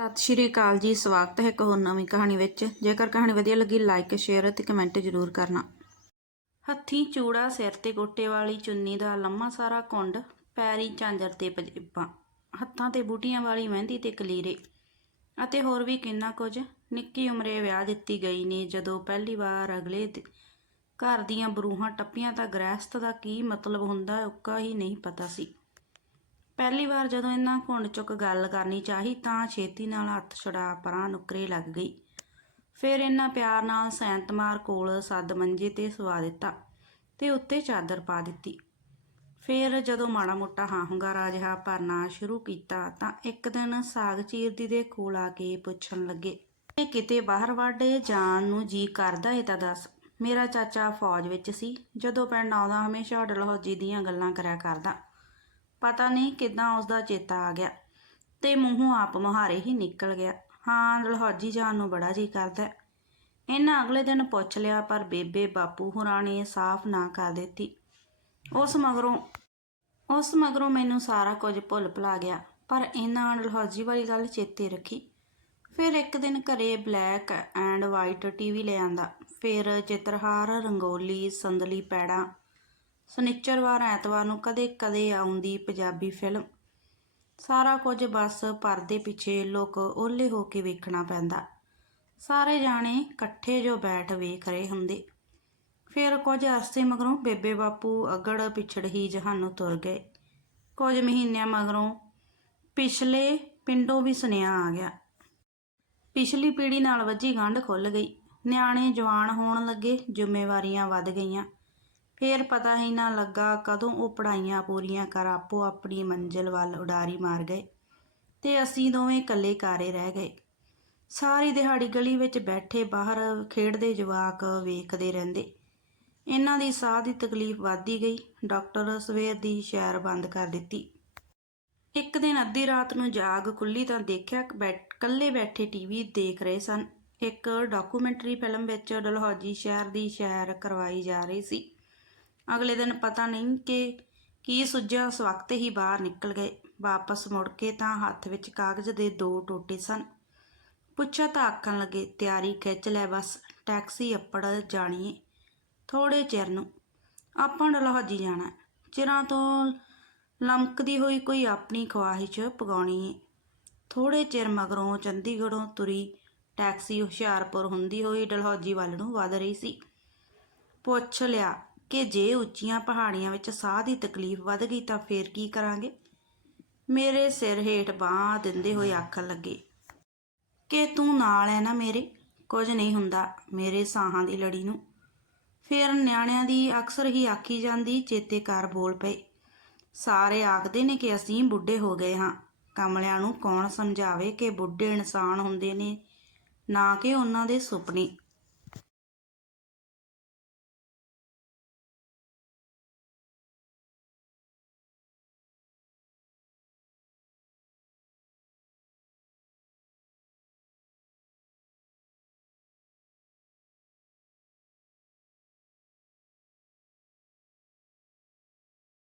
ਸਤਿ ਸ਼੍ਰੀ ਅਕਾਲ ਜੀ, ਸਵਾਗਤ ਹੈ ਇੱਕ ਹੋਰ ਨਵੀਂ ਕਹਾਣੀ ਵਿੱਚ। ਜੇਕਰ ਕਹਾਣੀ ਵਧੀਆ ਲੱਗੀ ਲਾਈਕ ਸ਼ੇਅਰ ਅਤੇ ਕਮੈਂਟ ਜ਼ਰੂਰ ਕਰਨਾ। ਹੱਥੀਂ ਚੂੜਾ, ਸਿਰ ਤੇ ਗੋਟੇ ਵਾਲੀ, ਚੁੰਨੀ ਦਾ ਲੰਮਾ ਸਾਰਾ ਕੁੰਡ, ਪੈਰੀ ਝਾਂਜਰ ਤੇ ਪਜੇਬਾਂ, ਹੱਥਾਂ ਤੇ ਬੂਟੀਆਂ ਵਾਲੀ ਮਹਿੰਦੀ ਤੇ ਕਲੀਰੇ ਅਤੇ ਹੋਰ ਵੀ ਕਿੰਨਾ ਕੁਝ ਨਿੱਕੀ ਉਮਰੇ ਵਿਆਹ ਦਿੱਤੀ ਗਈ ਨੇ, ਜਦੋਂ ਪਹਿਲੀ ਵਾਰ ਅਗਲੇ ਘਰ ਦੀਆਂ ਬਰੂਹਾਂ ਟੱਪੀਆਂ ਤਾਂ ਗ੍ਰਹਿਸਥ ਦਾ ਕੀ ਮਤਲਬ ਹੁੰਦਾ, ਉੱਕਾ ਹੀ ਨਹੀਂ ਪਤਾ ਸੀ। ਪਹਿਲੀ ਵਾਰ ਜਦੋਂ ਇਹਨਾਂ ਘੁੰਡ ਚੁੱਕ ਗੱਲ ਕਰਨੀ ਚਾਹੀ ਤਾਂ ਛੇਤੀ ਨਾਲ ਹੱਥ ਛੁਡਾ ਪਰਾਂ ਨੁਕਰੇ ਲੱਗ ਗਈ। ਫਿਰ ਇਹਨਾਂ ਪਿਆਰ ਨਾਲ ਸੈਂਤਮਾਰ ਕੋਲ ਸੱਦ ਮੰਜੇ ਤੇ ਸਵਾ ਦਿੱਤਾ ਤੇ ਉੱਤੇ ਚਾਦਰ ਪਾ ਦਿੱਤੀ। ਫਿਰ ਜਦੋਂ ਮਾੜਾ ਮੋਟਾ ਹਾਂ ਹੁੰਗਾਰਾ ਜਿਹਾ ਭਰਨਾ ਸ਼ੁਰੂ ਕੀਤਾ ਤਾਂ ਇੱਕ ਦਿਨ ਸਾਗ ਚੀਰਦੀ ਦੇ ਕੋਲ ਆ ਕੇ ਪੁੱਛਣ ਲੱਗੇ, ਇਹ ਕਿਤੇ ਬਾਹਰ ਵਾਡੇ ਜਾਣ ਨੂੰ ਜੀ ਕਰਦਾ ਏ ਤਾਂ ਦੱਸ। ਮੇਰਾ ਚਾਚਾ ਫੌਜ ਵਿੱਚ ਸੀ, ਜਦੋਂ ਪਿੰਡ ਆਉਂਦਾ ਹਮੇਸ਼ਾ ਡਲਹੌਜੀ ਦੀਆਂ ਗੱਲਾਂ ਕਰਿਆ ਕਰਦਾ। ਪਤਾ ਨਹੀਂ ਕਿਦਾਂ ਉਸ ਦਾ ਚੇਤਾ ਆ ਗਿਆ ਤੇ ਮੂੰਹੋਂ ਆਪ ਮੁਹਾਰੇ ਹੀ ਨਿਕਲ ਗਿਆ। ਹਾਂ ਡਲਹੌਜੀ ਜਾਣ ਨੂੰ ਬੜਾ ਜੀ ਕਰਦਾ ਇਹਨਾਂ ਅਗਲੇ ਦਿਨ ਪੁੱਛ ਲਿਆ, ਪਰ ਬੇਬੇ ਬਾਪੂ ਹੋਰਾਂ ਨੇ ਸਾਫ਼ ਨਾ ਕਰ ਦਿੱਤੀ। ਉਸ ਮਗਰੋਂ ਉਸ ਮਗਰੋਂ ਮੈਨੂੰ ਸਾਰਾ ਕੁਝ ਭੁੱਲ ਭੁਲਾ ਗਿਆ, ਪਰ ਇਹਨਾਂ ਡਲਹੌਜੀ ਵਾਲੀ ਗੱਲ ਚੇਤੇ ਰੱਖੀ। ਫਿਰ ਇੱਕ ਦਿਨ ਘਰੇ ਬਲੈਕ ਐਂਡ ਵਾਈਟ ਟੀਵੀ ਲੈ ਆਂਦਾ। ਫਿਰ ਚਿੱਤਰਹਾਰ, ਰੰਗੋਲੀ, ਸੰਦਲੀ ਪੈੜਾਂ ਸ਼ਨਿਚਰਵਾਰ ਐਤਵਾਰ ਨੂੰ ਕਦੇ-ਕਦੇ ਆਉਂਦੀ ਪੰਜਾਬੀ ਫਿਲਮ। ਸਾਰਾ ਕੁਝ ਬਸ ਪਰਦੇ ਪਿੱਛੇ ਲੋਕ ਓਲੇ ਹੋ ਕੇ ਵੇਖਣਾ ਪੈਂਦਾ। ਸਾਰੇ ਜਾਣੇ ਇਕੱਠੇ ਜੋ ਬੈਠ ਵੇਖ ਰਹੇ ਹੁੰਦੇ। ਫਿਰ ਕੁਝ ਅਰਸੇ ਮਗਰੋਂ ਬੇਬੇ ਬਾਪੂ ਅਗੜ ਪਿਛੜ ਹੀ ਜਹਾਨੋਂ ਤੁਰ ਗਏ। ਕੁਝ ਮਹੀਨਿਆਂ ਮਗਰੋਂ ਪਿਛਲੇ ਪਿੰਡੋਂ ਵੀ ਸੁਨੇਹਾ ਆ ਗਿਆ। ਪਿਛਲੀ ਪੀੜ੍ਹੀ ਨਾਲ ਵੱਜੀ ਗੰਢ ਖੁੱਲ ਗਈ। ਨਿਆਣੇ ਜਵਾਨ ਹੋਣ ਲੱਗੇ, ਜ਼ਿੰਮੇਵਾਰੀਆਂ ਵੱਧ ਗਈਆਂ। ਫੇਰ ਪਤਾ ਹੀ ਨਾ ਲੱਗਾ ਕਦੋਂ ਉਹ ਪੜਾਈਆਂ ਪੂਰੀਆਂ ਕਰ ਆਪੋ ਆਪਣੀ ਮੰਜ਼ਿਲ ਵੱਲ ਉਡਾਰੀ ਮਾਰ ਗਏ ਤੇ ਅਸੀਂ ਦੋਵੇਂ ਇਕੱਲੇ ਕਾਰੇ ਰਹਿ ਗਏ। ਸਾਰੀ ਦਿਹਾੜੀ ਗਲੀ ਵਿੱਚ ਬੈਠੇ ਬਾਹਰ ਖੇਡਦੇ ਜਵਾਕ ਵੇਖਦੇ ਰਹਿੰਦੇ। ਇਹਨਾਂ ਦੀ ਸਾਹ ਦੀ ਤਕਲੀਫ ਵੱਧਦੀ ਗਈ। ਡਾਕਟਰ ਸਵੇਰ ਦੀ ਸ਼ੈਰ ਬੰਦ ਕਰ ਦਿੱਤੀ। ਇੱਕ ਦਿਨ ਅੱਧੀ ਰਾਤ ਨੂੰ ਜਾਗ ਖੁੱਲੀ ਤਾਂ ਦੇਖਿਆ ਕਿ ਇਕੱਲੇ ਬੈਠੇ ਟੀਵੀ ਦੇਖ ਰਹੇ ਸਨ। ਇੱਕ ਡਾਕੂਮੈਂਟਰੀ ਫਿਲਮ ਵਿੱਚ ਡਲਹੌਜੀ ਸ਼ਹਿਰ ਦੀ ਸ਼ੈਰ ਕਰਵਾਈ ਜਾ ਰਹੀ ਸੀ। ਅਗਲੇ ਦਿਨ ਪਤਾ ਨਹੀਂ ਕਿ ਕੀ ਸੁੱਜਿਆ, ਉਸ ਵਕਤ ਹੀ ਬਾਹਰ ਨਿਕਲ ਗਏ। ਵਾਪਸ ਮੁੜ ਕੇ ਤਾਂ ਹੱਥ ਵਿੱਚ ਕਾਗਜ਼ ਦੇ ਦੋ ਟੋਟੇ ਸਨ। ਪੁੱਛਿਆ ਤਾਂ ਆਖਣ ਲੱਗੇ, ਤਿਆਰੀ ਖਿੱਚ ਲੈ ਬਸ, ਟੈਕਸੀ ਅੱਪੜ ਜਾਣੀਏ ਥੋੜੇ ਚਿਰ ਨੂੰ। ਆਪਾਂ ਡਲਹੌਜੀ ਜਾਣਾ ਚਿਰਾਂ ਤੋਂ ਲਮਕਦੀ ਹੋਈ ਕੋਈ ਆਪਣੀ ਖਵਾਹਿਸ਼ ਪਗਾਉਣੀ ਏ। ਥੋੜੇ ਚਿਰ ਮਗਰੋਂ ਚੰਡੀਗੜ੍ਹੋਂ ਤੁਰੀ, ਟੈਕਸੀ ਹੁਸ਼ਿਆਰਪੁਰ ਹੁੰਦੀ ਹੋਈ ਡਲਹੌਜੀ ਵੱਲ ਨੂੰ ਵਧ ਰਹੀ ਸੀ। ਪੁੱਛ ਲਿਆ ਕਿ ਜੇ ਉੱਚੀਆਂ ਪਹਾੜੀਆਂ ਵਿੱਚ ਸਾਹ ਦੀ ਤਕਲੀਫ ਵੱਧ ਗਈ ਤਾਂ ਫੇਰ ਕੀ ਕਰਾਂਗੇ? ਮੇਰੇ ਸਿਰ ਹੇਠ ਬਾਂਹ ਦਿੰਦੇ ਹੋਏ ਆਖਣ ਲੱਗੇ। ਕਿ ਤੂੰ ਨਾਲ ਹੈ ਨਾ ਮੇਰੇ? ਕੁਝ ਨਹੀਂ ਹੁੰਦਾ ਮੇਰੇ ਸਾਹਾਂ ਦੀ ਲੜੀ ਨੂੰ। ਫਿਰ ਨਿਆਣਿਆਂ ਦੀ ਅਕਸਰ ਹੀ ਆਖੀ ਜਾਂਦੀ ਚੇਤੇ ਕਰ ਬੋਲ ਪਏ। ਸਾਰੇ ਆਖਦੇ ਨੇ ਕਿ ਅਸੀਂ ਬੁੱਢੇ ਹੋ ਗਏ ਹਾਂ। ਕਮਲਿਆਂ ਨੂੰ ਕੌਣ ਸਮਝਾਵੇ ਕਿ ਬੁੱਢੇ ਇਨਸਾਨ ਹੁੰਦੇ ਨੇ, ਨਾ ਕਿ ਉਹਨਾਂ ਦੇ ਸੁਪਨੇ।